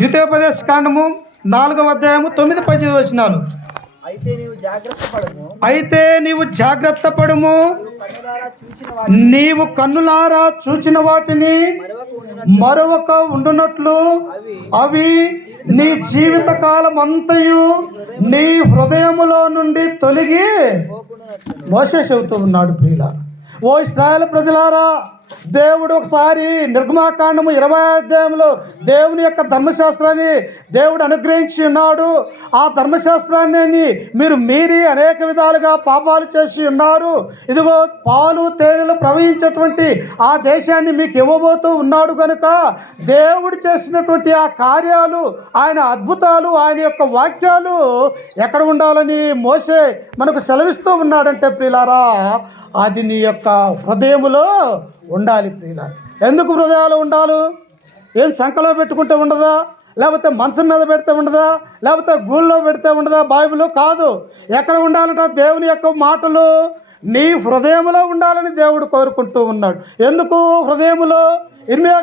ద్వితీయోపదేశకాండము 4వ అధ్యాయము 9-10 వచనాలు. అయితే నీవు జాగ్రత్త పడము, నీవు కన్నులారా చూచిన వాటిని మరొక ఉండునట్లు అవి నీ జీవిత కాలం అంతయు నీ హృదయములో నుండి తొలగి. మోషే చెబుతూ ఉన్నాడు. ప్రియులారా, ఓ ఇశ్రాయేలు ప్రజలారా, దేవుడు ఒకసారి నిర్గమాకాండము 20వ అధ్యాయంలో దేవుని యొక్క ధర్మశాస్త్రాన్ని దేవుడు అనుగ్రహించి ఉన్నాడు. ఆ ధర్మశాస్త్రాన్ని మీరు మీరి అనేక విధాలుగా పాపాలు చేసి ఉన్నారు. ఇదిగో పాలు తేనెలు ప్రవహించేటువంటి ఆ దేశాన్ని మీకు ఇవ్వబోతూ ఉన్నాడు కనుక దేవుడు చేసినటువంటి ఆ కార్యాలు, ఆయన అద్భుతాలు, ఆయన యొక్క వాక్యాలు ఎక్కడ ఉండాలని మోషే మనకు సెలవిస్తూ ఉన్నాడంటే ప్రియులారా, అది నీ యొక్క హృదయములో ఉండాలి. ప్రియులారా, ఎందుకు హృదయాలు ఉండాలి? ఏం సంకలో పెట్టుకుంటే ఉండదా? లేకపోతే మంచం మీద పెడితే ఉండదా? లేకపోతే గూళ్ళో పెడితే ఉండదా? బైబిల్ కాదు. ఎక్కడ ఉండాలంట? దేవుని యొక్క మాటలు నీ హృదయంలో ఉండాలని దేవుడు కోరుకుంటూ ఉన్నాడు. ఎందుకు హృదయములో? ఇర్మియా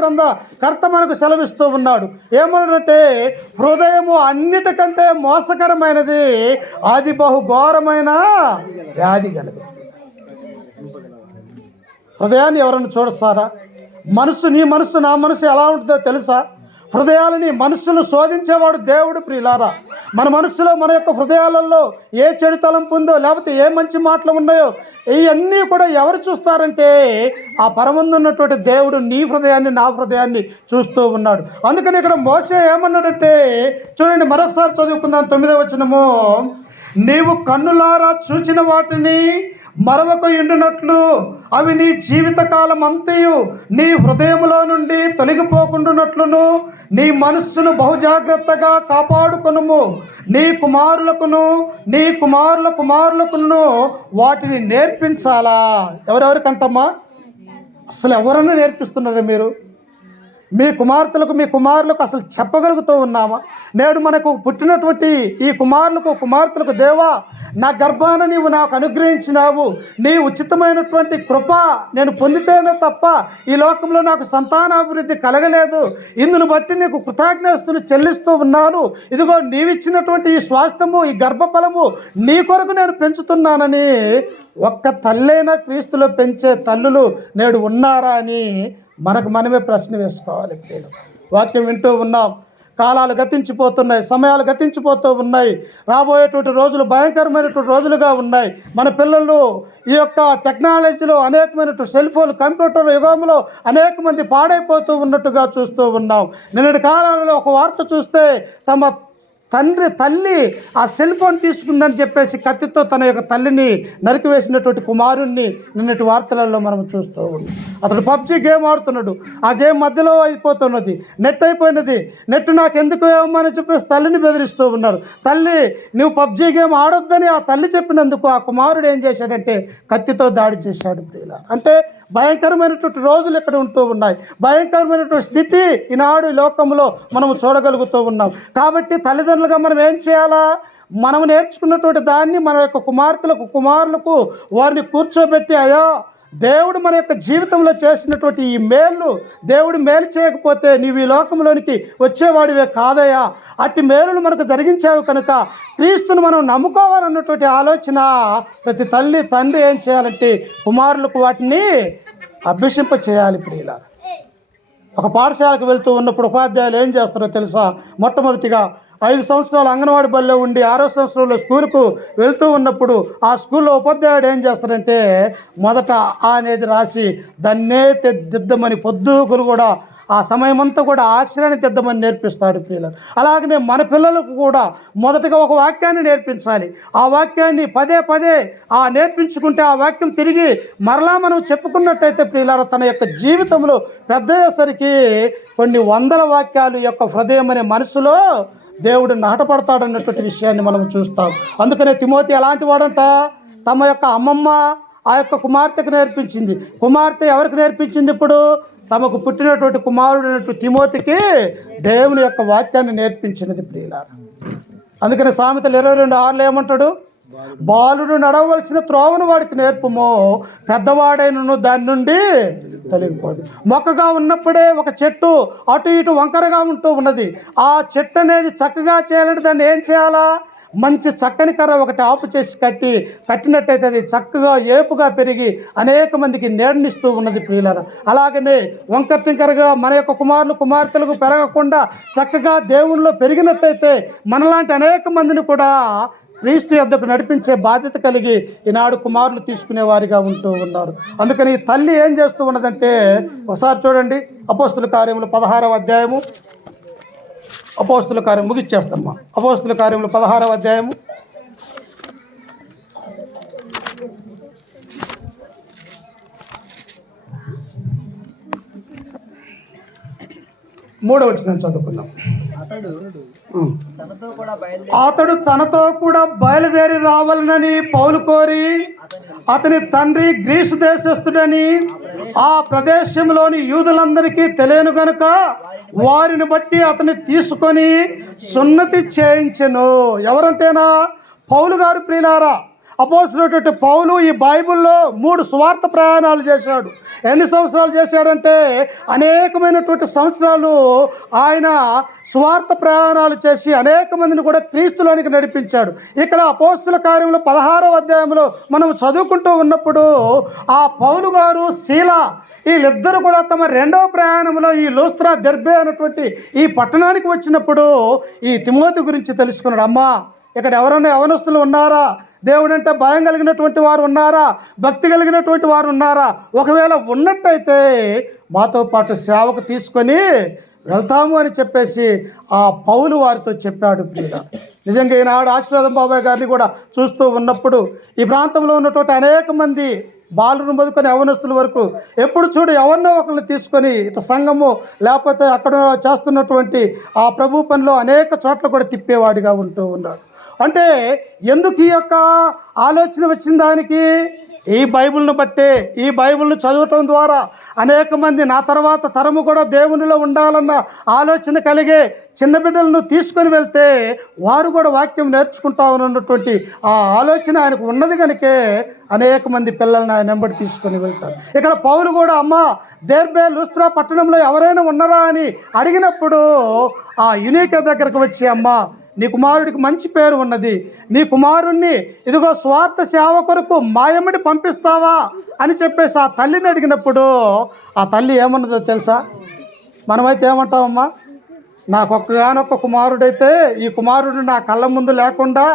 గ్రంథ కర్త మనకు సెలవిస్తూ ఉన్నాడు. ఏమన్నాడంటే, హృదయము అన్నిటికంటే మోసకరమైనది, అది బహుఘోరమైన వ్యాధి కలదు. హృదయాన్ని ఎవరన్నా చూడస్తారా? నీ మనస్సు నా మనసు ఎలా ఉంటుందో తెలుసా? హృదయాలని మనస్సును శోధించేవాడు దేవుడు. ప్రియులారా, మన మనస్సులో, మన యొక్క హృదయాలలో ఏ చెడు తలంపు ఉందో, లేకపోతే ఏ మంచి మాటలు ఉన్నాయో, ఇవన్నీ కూడా ఎవరు చూస్తారంటే ఆ పరమందున్నటువంటి దేవుడు నీ హృదయాన్ని, నా హృదయాన్ని చూస్తూ ఉన్నాడు. అందుకని ఇక్కడ మోషే ఏమన్నాడంటే, చూడండి మరొకసారి చదువుకుందాం 9వ వచనము. నీవు కన్నులారా చూచిన వాటిని మరొక ఎండునట్లు అవి నీ జీవితకాలం అంతయు నీ హృదయములో నుండి తొలగిపోకుండానట్లును నీ మనస్సును బహుజాగ్రత్తగా కాపాడుకొనుము. నీ కుమారులకును నీ కుమారుల కుమారులకును వాటిని నేర్పించాలా. ఎవరెవరికంటమ్మా? అసలు ఎవరన్నా నేర్పిస్తున్నారా మీరు? మీ కుమార్తెలకు, మీ కుమారులకు అసలు చెప్పగలుగుతూ ఉన్నామా? నేడు మనకు పుట్టినటువంటి ఈ కుమార్తెలకు దేవా, నా గర్భాన నీవు నాకు అనుగ్రహించినావు, నీ ఉచితమైనటువంటి కృప నేను పొందితేనే తప్ప ఈ లోకంలో నాకు సంతానాభివృద్ధి కలగలేదు. ఇందును బట్టి నీకు కృతజ్ఞతలు చెల్లిస్తూ ఉన్నాను. ఇదిగో నీవిచ్చినటువంటి ఈ స్వాస్థ్యము, ఈ గర్భఫలము నీ కొరకు నేను పెంచుతున్నానని ఒక్క తల్లైనా క్రీస్తులో పెంచే తల్లులు నేడు ఉన్నారా అని మనకు మనమే ప్రశ్న వేసుకోవాలి. వాక్యం వింటూ ఉన్నాం. కాలాలు గతించిపోతున్నాయి, సమయాలు గతించిపోతూ ఉన్నాయి. రాబోయేటువంటి రోజులు భయంకరమైనటువంటి రోజులుగా ఉన్నాయి. మన పిల్లలు ఈ యొక్క టెక్నాలజీలో అనేకమైనటువంటి సెల్ ఫోన్, కంప్యూటర్ యుగంలో అనేక మంది పాడైపోతూ ఉన్నట్టుగా చూస్తూ ఉన్నాం. నిన్నటి కాలాలలో ఒక వార్త చూస్తే తమ తల్లి ఆ సెల్ ఫోన్ తీసుకుందని చెప్పేసి కత్తితో తన యొక్క తల్లిని నరికివేసినటువంటి కుమారుణ్ణి నిన్నటి వార్తలలో మనం చూస్తూ ఉన్నాం. అతడు పబ్జీ గేమ్ ఆడుతున్నాడు. ఆ గేమ్ మధ్యలో అయిపోతున్నది, నెట్ అయిపోయినది. నెట్ నాకు ఎందుకు ఏమని చెప్పేసి తల్లిని బెదిరిస్తూ ఉన్నారు. తల్లి, నువ్వు పబ్జీ గేమ్ ఆడొద్దని ఆ తల్లి చెప్పినందుకు ఆ కుమారుడు ఏం చేశాడంటే కత్తితో దాడి చేశాడు. అంటే భయంకరమైనటువంటి రోజులు ఇక్కడ ఉంటూ ఉన్నాయి. భయంకరమైనటువంటి స్థితి ఈనాడు ఈ లోకంలో మనము చూడగలుగుతూ ఉన్నాం. కాబట్టి తల్లిదండ్రులుగా మనం ఏం చేయాలా? మనం నేర్చుకున్నటువంటి దాన్ని మన యొక్క కుమారులకు వారిని కూర్చోబెట్టి, అయ్యా దేవుడు మన యొక్క జీవితంలో చేసినటువంటి ఈ మేలు, దేవుడు మేలు చేయకపోతే నీవు ఈ లోకంలోనికి వచ్చేవాడివే కాదయ్యా, అట్టి మేలును మనకు జరిగించావు కనుక క్రీస్తును మనం నమ్ముకోవాలన్నటువంటి ఆలోచన ప్రతి తల్లి తండ్రి ఏం చేయాలంటే కుమారులకు వాటిని అభ్యసింప చేయాలి. ప్రియులారా, ఒక పాఠశాలకు వెళ్తూ ఉన్నప్పుడు ఉపాధ్యాయులు ఏం చేస్తారో తెలుసా? మొట్టమొదటిగా 5 సంవత్సరాలు అంగన్వాడీ బడిలో ఉండి 6వ సంవత్సరంలో స్కూల్కు వెళ్తూ ఉన్నప్పుడు ఆ స్కూల్లో ఉపాధ్యాయుడు ఏం చేస్తారంటే మొదట ఆ అనేది రాసి దాన్నే దిద్దమని పొద్దుగురు కూడా ఆ సమయం అంతా కూడా ఆ అక్షరాన్ని దిద్దమని నేర్పిస్తాడు పిల్లలు. అలాగనే మన పిల్లలకు కూడా మొదటగా ఒక వాక్యాన్ని నేర్పించాలి. ఆ వాక్యాన్ని పదే పదే నేర్పించుకుంటే ఆ వాక్యం తిరిగి మరలా మనం చెప్పుకున్నట్టయితే పిల్లలు తన యొక్క జీవితంలో పెద్ద అయ్యేసరికి కొన్ని వందల వాక్యాలు యొక్క హృదయం అనే మనసులో దేవుడు నాటపడతాడన్నటువంటి విషయాన్ని మనం చూస్తాం. అందుకనే తిమోతి ఎలాంటి వాడంట, తమ యొక్క అమ్మమ్మ ఆ యొక్క కుమార్తెకు నేర్పించింది. కుమార్తె ఎవరికి నేర్పించింది? ఇప్పుడు తమకు పుట్టినటువంటి కుమారుడు తిమోతికి దేవుని యొక్క వాక్యాన్ని నేర్పించినది ప్రియులారా. అందుకని సామెతలు 22:6 ఏమంటాడు? బాలుడు నడవలసిన త్రోవను వాడికి నేర్పుమో, పెద్దవాడైనను దాని నుండి తొలగిపోదు. మొక్కగా ఉన్నప్పుడే ఒక చెట్టు అటు ఇటు వంకరగా ఉంటూ ఉన్నది. ఆ చెట్టు అనేది చక్కగా చేయాలంటే దాన్ని ఏం చేయాలా? మంచి చక్కని కర్ర ఒకటి ఆపు చేసి కట్టినట్టయితే అది చక్కగా ఏపుగా పెరిగి అనేక మందికి నీడనిస్తూ ఉన్నది ప్రియులారా. అలాగనే వంకర టింకరగా మన యొక్క కుమార్తెలకు పెరగకుండా చక్కగా దేవుళ్ళలో పెరిగినట్టయితే మనలాంటి అనేక మందిని కూడా క్రీస్తు యొద్దకు నడిపించే బాధ్యత కలిగి ఈనాడు కుమారులు తీసుకునే వారిగా ఉంటూ ఉన్నారు. అందుకని ఈ తల్లి ఏం చేస్తూ ఉన్నదంటే, ఒకసారి చూడండి అపోస్తుల కార్యములు 16వ అధ్యాయము. అపోస్తుల కార్యం ముగిచ్చేస్తామ్మా. అపోస్తుల కార్యములు 16వ అధ్యాయము 3వ వచనం చదువుకుందాం. అతడు తనతో కూడా బయలుదేరి రావాలనని పౌలు కోరి, అతని తండ్రి గ్రీసు దేశస్థుడని ఆ ప్రదేశంలోని యూదులందరికీ తెలియను గనుక వారిని బట్టి అతన్ని తీసుకొని సున్నతి చేయించెను. ఎవరంటేనా? పౌలు గారు ప్రియులారా. అపోస్తలుడైనటువంటి పౌలు ఈ బైబిల్లో 3 సువార్త ప్రయాణాలు చేశాడు. ఎన్ని సంవత్సరాలు చేశాడంటే అనేకమైనటువంటి సంవత్సరాలు ఆయన సువార్త ప్రయాణాలు చేసి అనేక మందిని కూడా క్రీస్తులోనికి నడిపించాడు. ఇక్కడ అపోస్తుల కార్యములు 16వ అధ్యాయంలో మనం చదువుకుంటూ ఉన్నప్పుడు ఆ పౌలు గారు శీల వీళ్ళిద్దరూ కూడా తమ 2వ ప్రయాణంలో ఈ లూస్త్రా దెర్బే అనేటువంటి ఈ పట్టణానికి వచ్చినప్పుడు ఈ తిమోతి గురించి తెలుసుకున్నాడు. అమ్మా, ఇక్కడ ఎవరైనా యవనస్తులు ఉన్నారా? దేవుడంటే భయం కలిగినటువంటి వారు ఉన్నారా? భక్తి కలిగినటువంటి వారు ఉన్నారా? ఒకవేళ ఉన్నట్టయితే మాతో పాటు సేవకు తీసుకొని వెళ్తాము అని చెప్పేసి ఆ పౌలు వారితో చెప్పాడు. నిజంగా ఈనాడు ఆశీర్వాదం బాబాయ్ గారిని కూడా చూస్తూ ఉన్నప్పుడు ఈ ప్రాంతంలో ఉన్నటువంటి అనేక మంది బాలును మొదలుకొని యవనస్తుల వరకు ఎప్పుడు చూడు ఎవరినో ఒకరిని తీసుకొని ఇట్లా సంఘము లేకపోతే అక్కడ చేస్తున్నటువంటి ఆ ప్రభు పనిలో అనేక చోట్ల కూడా తిప్పేవాడిగా ఉంటూ ఉన్నాడు. అంటే ఎందుకు ఈ యొక్క ఆలోచన వచ్చిన దానికి? ఈ బైబిల్ను బట్టే, ఈ బైబిల్ను చదవటం ద్వారా అనేక మంది నా తర్వాత తరము కూడా దేవునిలో ఉండాలన్న ఆలోచన కలిగే చిన్న బిడ్డలను తీసుకొని వెళ్తే వారు కూడా వాక్యం నేర్చుకుంటామన్నటువంటి ఆ ఆలోచన ఆయనకు ఉన్నది కనుకే అనేక మంది పిల్లల్ని ఆయన వెంబడి తీసుకొని వెళ్తారు. ఇక్కడ పౌలు కూడా అమ్మ దెర్బే లూస్త్రా పట్టణంలో ఎవరైనా ఉన్నారా అని అడిగినప్పుడు ఆ యూనికే దగ్గరకు వచ్చి, అమ్మ నీ కుమారుడికి మంచి పేరు ఉన్నది, నీ కుమారుణ్ణి ఇదిగో స్వార్థ సేవ కొరకు మాయమ్మడి పంపిస్తావా అని చెప్పేసి ఆ తల్లిని అడిగినప్పుడు ఆ తల్లి ఏమన్నదో తెలుసా? మనమైతే ఏమంటామమ్మా, నాకొక్కగానొక్క కుమారుడైతే ఈ కుమారుడు నా కళ్ళ ముందు లేకుండా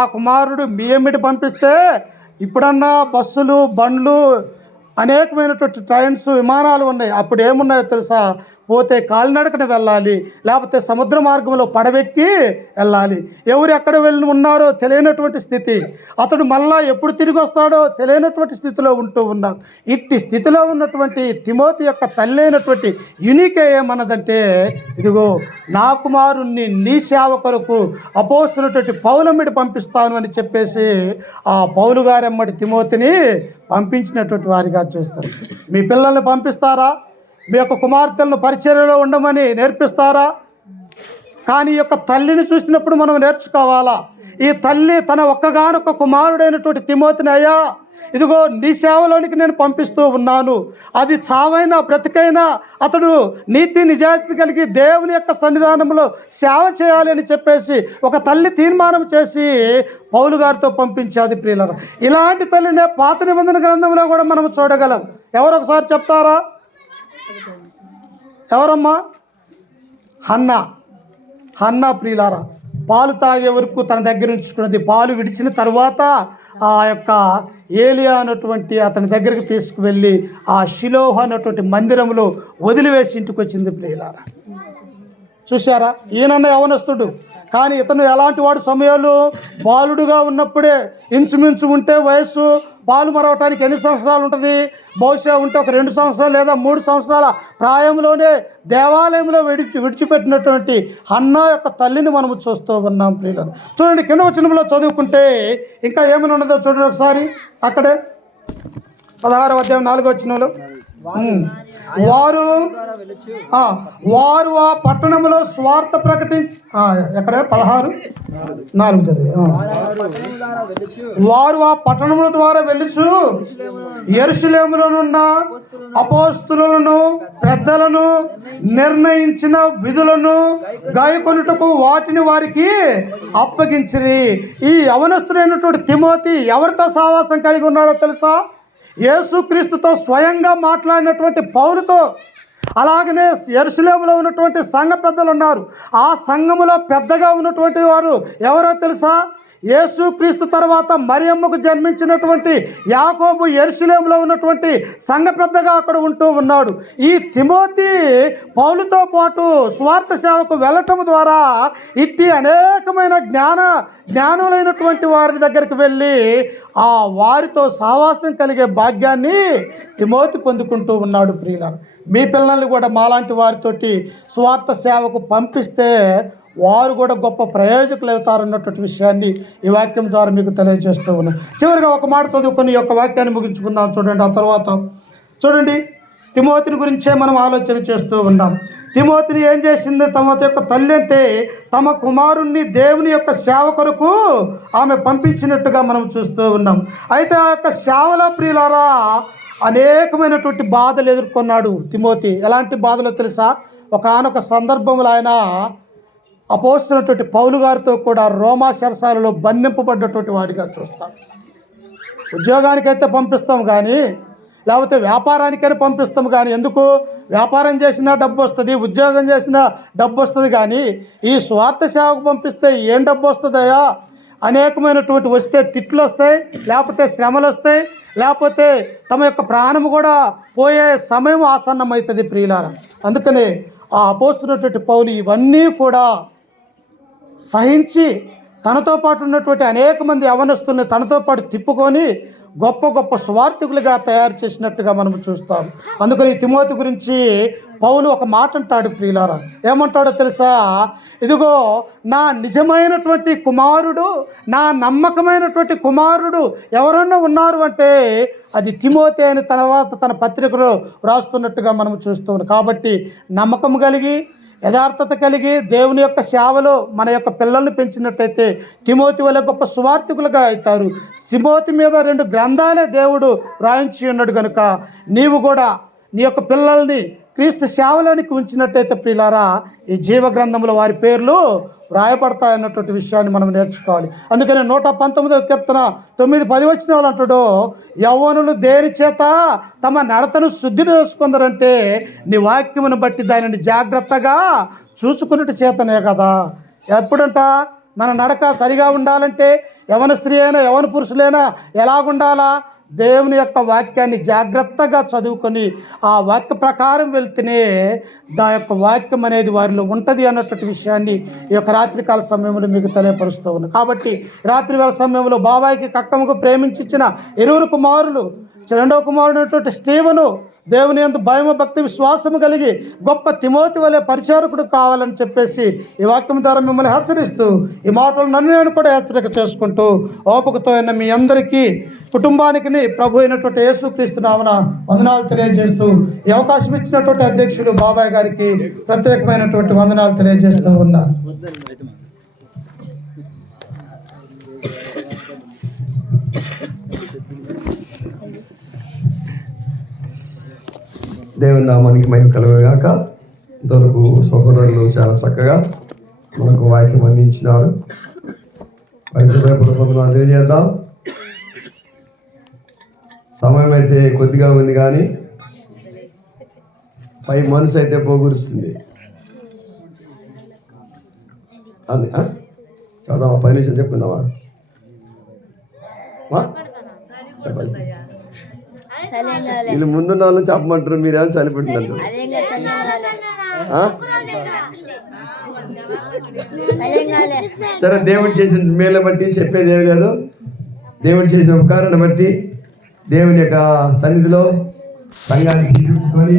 ఆ కుమారుడు మీ ఎమ్మిడి పంపిస్తే ఇప్పుడన్నా బస్సులు బండ్లు అనేకమైనటువంటి ట్రైన్స్ విమానాలు ఉన్నాయి. అప్పుడు ఏమున్నాయో తెలుసా? పోతే కాలినడకన వెళ్ళాలి, లేకపోతే సముద్ర మార్గంలో పడవెక్కి వెళ్ళాలి. ఎవరు ఎక్కడ వెళ్ళి ఉన్నారో తెలియనటువంటి స్థితి, అతడు మళ్ళా ఎప్పుడు తిరిగి వస్తాడో తెలియనటువంటి స్థితిలో ఉంటూ ఉన్నారు. ఇట్టి స్థితిలో ఉన్నటువంటి తిమోతి యొక్క తల్లి అయినటువంటి యూనికే ఏమన్నదంటే, ఇదిగో నా కుమారుణ్ణి నీ సేవ కొరకు అపోస్తులటువంటి పౌలమ్మడి పంపిస్తాను అని చెప్పేసి ఆ పౌలు గారమ్మడి తిమోతిని పంపించినటువంటి వారిగా చూస్తారు. మీ పిల్లల్ని పంపిస్తారా? మీ యొక్క కుమార్తెలను పరిచర్యలో ఉండమని నేర్పిస్తారా? కానీ ఈ యొక్క తల్లిని చూసినప్పుడు మనం నేర్చుకోవాలా. ఈ తల్లి తన ఒక్కగానొక్క కుమారుడైనటువంటి తిమోతిని, అయ్యా ఇదిగో నీ సేవలోనికి నేను పంపిస్తూ ఉన్నాను, అది చావైనా బ్రతికైనా అతడు నీతి నిజాయితీ కలిగి దేవుని యొక్క సన్నిధానంలో సేవ చేయాలి అని చెప్పేసి ఒక తల్లి తీర్మానం చేసి పౌలు గారితో పంపించేది. ప్రియులారా, ఇలాంటి తల్లినే పాత నిబంధన గ్రంథంలో కూడా మనం చూడగలం. ఎవరు ఒకసారి చెప్తారా? ఎవరమ్మా? హన్నా ప్రియులారా. పాలు తాగే వరకు తన దగ్గర ఉంచుకున్నది. పాలు విడిచిన తర్వాత ఆ యొక్క ఏలియా అన్నటువంటి అతని దగ్గరికి తీసుకువెళ్ళి ఆ షిలోహ అన్నటువంటి మందిరంలో వదిలివేసి ఇంటికి వచ్చింది ప్రియులారా. చూశారా, ఈయనన్న యవనస్తుడు, కానీ ఇతను ఎలాంటి వాడు? సమయాలు బాలుడుగా ఉన్నప్పుడే, ఇంచుమించు ఉంటే వయస్సు పాలు మరవటానికి ఎన్ని సంవత్సరాలు ఉంటుంది? బహుశా ఉంటే ఒక 2 సంవత్సరాలు లేదా 3 సంవత్సరాల ప్రాయంలోనే దేవాలయంలో విడిచిపెట్టినటువంటి హన్నా యొక్క తల్లిని మనము చూస్తూ ఉన్నాం ప్రియులను. చూడండి, కింద వచనంలో చదువుకుంటే ఇంకా ఏమైనా ఉన్నదో చూడండి ఒకసారి. అక్కడే 16వ అధ్యాయం 4వ వచనంలో, వారు ఆ పట్టణంలో స్వార్థ ఎక్కడ 16:4 చదివి. వారు ఆ పట్టణముల ద్వారా వెళ్ళుచు యెరూషలేములోనున్న అపోస్తలులను పెద్దలను నిర్ణయించిన విధులను గాయకొనుటకు వాటిని వారికి అప్పగించిరి. ఈ యవనస్తుడైనటువంటి తిమోతి ఎవరితో సహవాసం కలిగి ఉన్నాడో తెలుసా? యేసుక్రీస్తుతో స్వయంగా మాట్లాడినటువంటి పౌలుతో. అలాగనే యెరూషలేములో ఉన్నటువంటి సంఘ పెద్దలు ఉన్నారు. ఆ సంఘములో పెద్దగా ఉన్నటువంటి వారు ఎవరో తెలుసా? యేసుక్రీస్తు తర్వాత మరియమ్మకు జన్మించినటువంటి యాకోబు యెరూషలేములో ఉన్నటువంటి సంఘ పెద్దగా అక్కడ ఉంటూ ఉన్నాడు. ఈ తిమోతి పౌలుతో పాటు స్వార్థ సేవకు వెళ్ళటం ద్వారా ఇట్టి అనేకమైన జ్ఞానులైనటువంటి వారి దగ్గరికి వెళ్ళి ఆ వారితో సహవాసం కలిగే భాగ్యాన్ని తిమోతి పొందుకుంటూ ఉన్నాడు. ప్రియులారా, మీ పిల్లల్ని కూడా మాలాంటి వారితోటి స్వార్థ సేవకు పంపిస్తే వారు కూడా గొప్ప ప్రయోజకులు అవుతారన్నటువంటి విషయాన్ని ఈ వాక్యం ద్వారా మీకు తెలియజేస్తూ ఉన్నాం. చివరిగా ఒక మాట చదువుకొని ఈ యొక్క వాక్యాన్ని ముగించుకుందాం. చూడండి, ఆ తర్వాత చూడండి, తిమోతిని గురించే మనం ఆలోచన చేస్తూ ఉన్నాం. తిమోతిని ఏం చేసింది తమ యొక్క తల్లి అంటే తమ కుమారుణ్ణి దేవుని యొక్క సేవ కొరకు ఆమె పంపించినట్టుగా మనం చూస్తూ ఉన్నాం. అయితే ఆ యొక్క సేవలో ప్రియులారా అనేకమైనటువంటి బాధలు ఎదుర్కొన్నాడు తిమోతి. ఎలాంటి బాధలో తెలుసా? ఒకానొక సందర్భంలో ఆయన అపోస్తున్నటువంటి పౌలు గారితో కూడా రోమా చెరసాలలో బంధింపబడ్డటువంటి వాడిగా చూస్తాం. ఉద్యోగానికైతే పంపిస్తాం కానీ, లేకపోతే వ్యాపారానికైనా పంపిస్తాం కానీ, ఎందుకు? వ్యాపారం చేసినా డబ్బు వస్తుంది, ఉద్యోగం చేసినా డబ్బు వస్తుంది, కానీ ఈ స్వార్థ సేవకు పంపిస్తే ఏం డబ్బు వస్తుందయా? అనేకమైనటువంటి వస్తే తిట్లు వస్తాయి, లేకపోతే శ్రమలు వస్తాయి, లేకపోతే తమ యొక్క ప్రాణం కూడా పోయే సమయం ఆసన్నమవుతుంది ప్రియులారా. అందుకని ఆ అపోస్తున్నటువంటి పౌలు ఇవన్నీ కూడా సహించి తనతో పాటు ఉన్నటువంటి అనేక మంది యవనస్తుల్ని తనతో పాటు తిప్పుకొని గొప్ప గొప్ప స్వార్థికులుగా తయారు చేసినట్టుగా మనం చూస్తాం. అందుకని తిమోతి గురించి పౌలు ఒక మాట అంటాడు ప్రియులారా. ఏమంటాడో తెలుసా? ఇదిగో నా నిజమైనటువంటి కుమారుడు, నా నమ్మకమైనటువంటి కుమారుడు ఎవరన్నా ఉన్నారు అంటే అది తిమోతి అని తర్వాత తన పత్రికలో వ్రాస్తున్నట్టుగా మనం చూస్తున్నాం. కాబట్టి నమ్మకం కలిగి యథార్థత కలిగి దేవుని యొక్క సేవలో మన యొక్క పిల్లల్ని పెంచినట్టయితే తిమోతి వల్ల గొప్ప స్వార్థికులుగా అవుతారు. తిమోతి మీద 2 గ్రంథాలే దేవుడు రాయించి ఉన్నాడు కనుక నీవు కూడా నీ యొక్క పిల్లల్ని క్రీస్తు సేవలోనికి ఉంచినట్టయితే ప్రియులారా ఈ జీవ గ్రంథంలో వారి పేర్లు వ్రాయబడతాయన్నటువంటి విషయాన్ని మనం నేర్చుకోవాలి. అందుకని 119వ కీర్తన 9-10 వచనాలు అంటాడు, యవ్వనులు దేని చేత తమ నడతను శుద్ధి చేసుకుందరంటే నీ వాక్యమును బట్టి దానిని జాగ్రత్తగా చూసుకున్నట్టు చేతనే కదా. ఎప్పుడంట మన నడక సరిగా ఉండాలంటే యవన స్త్రీ అయినా యవన పురుషులైనా ఎలాగుండాలా? దేవుని యొక్క వాక్యాన్ని జాగ్రత్తగా చదువుకొని ఆ వాక్య ప్రకారం వెళ్తేనే దా యొక్క వాక్యం అనేది వారిలో ఉంటుంది అన్నటువంటి విషయాన్ని ఈ యొక్క రాత్రికాల సమయంలో మీకు తెలియపరుస్తూ ఉన్నాను. కాబట్టి రాత్రివేళ సమయంలో బాబాయికి కక్కముకు ప్రేమించిన 2 కుమారులు, 2వ కుమారుడైనటువంటి స్టీవెను దేవుని యందు భయము భక్తి విశ్వాసము కలిగి గొప్ప తిమోతి వలె పరిచారకుడు కావాలని చెప్పేసి ఈ వాక్యం ద్వారా మిమ్మల్ని హెచ్చరిస్తూ ఈ మాటలు నన్ను నేను కూడా హెచ్చరిక చేసుకుంటూ ఓపికతో అయిన మీ అందరికీ కుటుంబానికి ప్రభు అయినటువంటి యేసుక్రీస్తు నామమున వందనాలు తెలియజేస్తూ ఈ అవకాశం ఇచ్చినటువంటి అధ్యక్షుడు బాబాయ్ గారికి ప్రత్యేకమైనటువంటి వందనాలు తెలియజేస్తూ ఉన్నారు. దేవుని నామానికి మహిమ కలుగుగాక. ఇంతవరకు సహోదరులు చాలా చక్కగా మనకు వాక్యం అందించినారు. వందనాలు తెలియజేద్దాం. సమయం అయితే కొద్దిగా ఉంది కానీ పై మనసు అయితే పోగురుస్తుంది. చదవా 10 నిమిషాలు చెప్పుకుందామా? చెప్పండి. వీళ్ళు ముందున్న వాళ్ళు చెప్పమంటారు, మీరేమో చలిపెడుతుంటారు. సరే, దేవుడు చేసిన మేలు బట్టి చెప్పేది ఏమి లేదు. దేవుడు చేసిన ఉపకారాన్ని బట్టి దేవుని యొక్క సన్నిధిలో సంఘాన్ని తీసుకొని